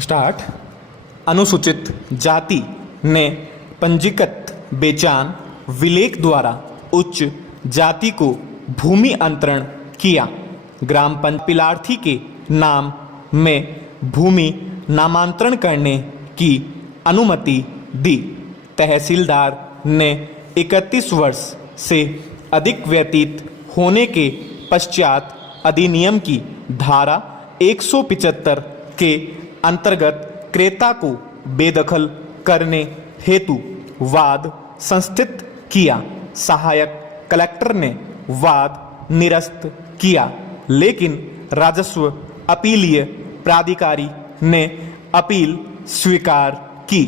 Start. अनुसूचित जाति ने पंजीकृत बेचान विलेख द्वारा उच्च जाति को भूमि अंतरण किया। ग्राम पंचायत पिलार्थी के नाम में भूमि नामांतरण करने की अनुमति दी। तहसीलदार ने 31 वर्ष से अधिक व्यतीत होने के पश्चात अधिनियम की धारा 175 के अंतर्गत क्रेता को बेदखल करने हेतु वाद संस्थित किया। सहायक कलेक्टर ने वाद निरस्त किया, लेकिन राजस्व अपीलीय प्राधिकारी ने अपील स्वीकार की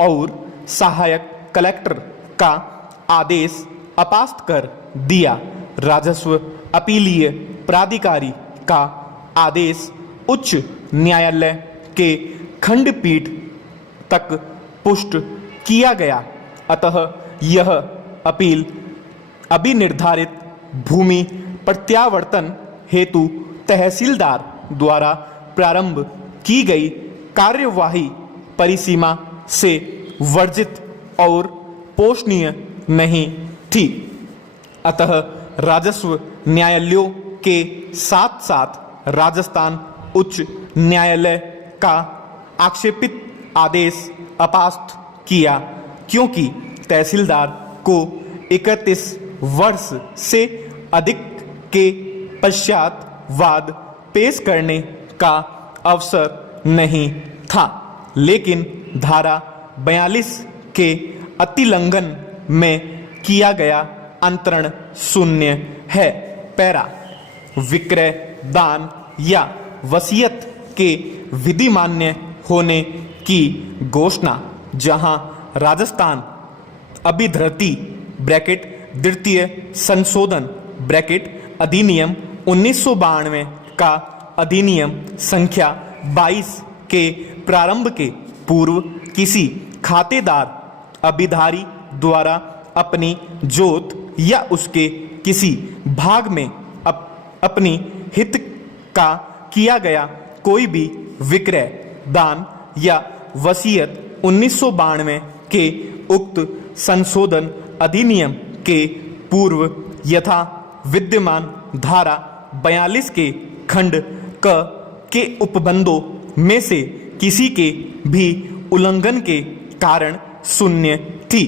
और सहायक कलेक्टर का आदेश अपास्त कर दिया। राजस्व अपीलीय प्राधिकारी का आदेश उच्च न्यायालय के खंडपीठ तक पुष्ट किया गया, अतः यह अपील अभिनिर्धारित भूमि प्रत्यावर्तन हेतु तहसीलदार द्वारा प्रारंभ की गई कार्यवाही परिसीमा से वर्जित और पोषणीय नहीं थी। अतः राजस्व न्यायालयों के साथ साथ राजस्थान उच्च न्यायालय का आक्षेपित आदेश अपास्त किया, क्योंकि तहसीलदार को 31 वर्ष से अधिक के पश्चात वाद पेश करने का अवसर नहीं था। लेकिन धारा 42 के अतिलंघन में किया गया अंतरण शून्य है। पैरा। विक्रय, दान या वसीयत के विधिमान्य होने की घोषणा जहां राजस्थान अभिधृति ब्रैकेट द्वितीय संशोधन ब्रैकेट अधिनियम 1992 का अधिनियम संख्या 22 के प्रारंभ के पूर्व किसी खातेदार अभिधारी द्वारा अपनी जोत या उसके किसी भाग में अपनी हित का किया गया कोई भी विक्रय, दान या वसीयत 1992 के उक्त संशोधन अधिनियम के पूर्व यथा विद्यमान धारा 42 के खंड क के उपबंधों में से किसी के भी उल्लंघन के कारण शून्य थी।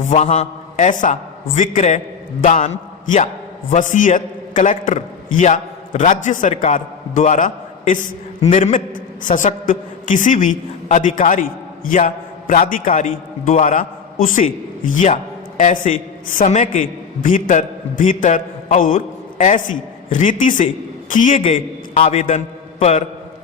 वहां ऐसा विक्रय, दान या वसीयत कलेक्टर या राज्य सरकार द्वारा इस निर्मित सशक्त किसी भी अधिकारी या प्राधिकारी द्वारा उसे या ऐसे समय के भीतर और ऐसी रीति से किए गए आवेदन पर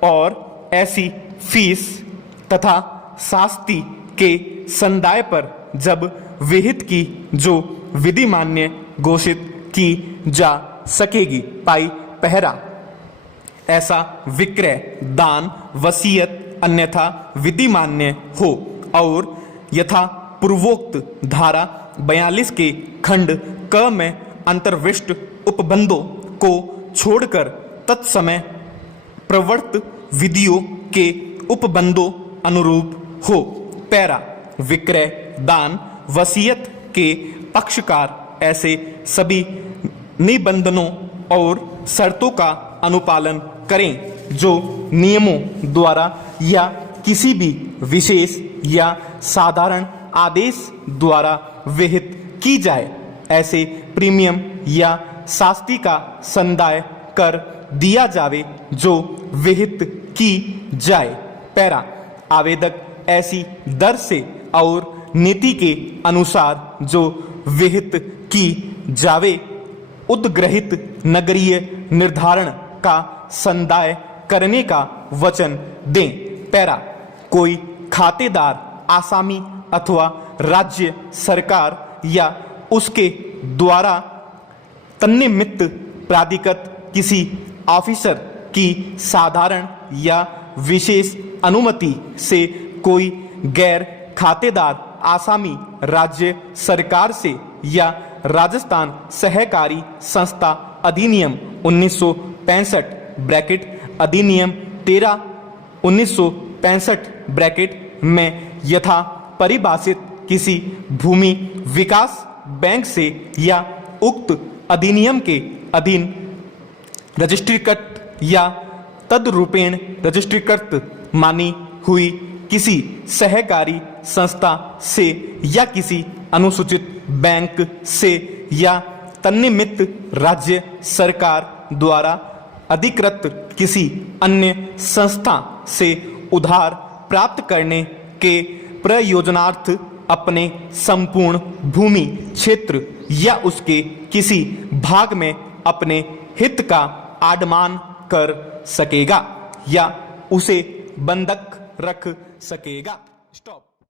और ऐसी फीस तथा शास्ति के संदाय पर जब विहित की जो विधि मान्य घोषित की जा सकेगी। पाई पहरा। ऐसा विक्रय, दान, वसीयत अन्यथा विधि मान्य हो और यथा पूर्वोक्त धारा 42 के खंड क में अंतर्विष्ट उपबंधों को छोड़कर तत्समय प्रवर्त विधियों के उपबंधों अनुरूप हो। पैरा। विक्रय, दान, वसीयत के पक्षकार ऐसे सभी निबंधनों और शर्तों का अनुपालन करें जो नियमों द्वारा या किसी भी विशेष या साधारण आदेश द्वारा विहित की जाए। ऐसे प्रीमियम या शास्ति का संदाय कर दिया जावे जो विहित की जाए। पैरा। आवेदक ऐसी दर से और नीति के अनुसार जो विहित की जावे उद्ग्रहित नगरीय निर्धारण का संदाय करने का वचन दें। पैरा। कोई खातेदार आसामी अथवा राज्य सरकार या उसके द्वारा तन्निमित्त प्राधिकृत किसी ऑफिसर की साधारण या विशेष अनुमति से कोई गैर खातेदार आसामी राज्य सरकार से या राजस्थान सहकारी संस्था अधिनियम 1965 ब्रैकेट अधिनियम 13 1965 65 ब्रैकेट में यथा परिभाषित किसी भूमि विकास बैंक से या उक्त अधिनियम के अधीन रजिस्ट्रीकृत या तदरूपेण रजिस्ट्रीकृत मानी हुई किसी सहकारी संस्था से या किसी अनुसूचित बैंक से या तन्निमित्त राज्य सरकार द्वारा अधिकृत किसी अन्य संस्था से उधार प्राप्त करने के प्रयोजनार्थ अपने संपूर्ण भूमि क्षेत्र या उसके किसी भाग में अपने हित का आडमान कर सकेगा या उसे बंधक रख सकेगा। स्टॉप।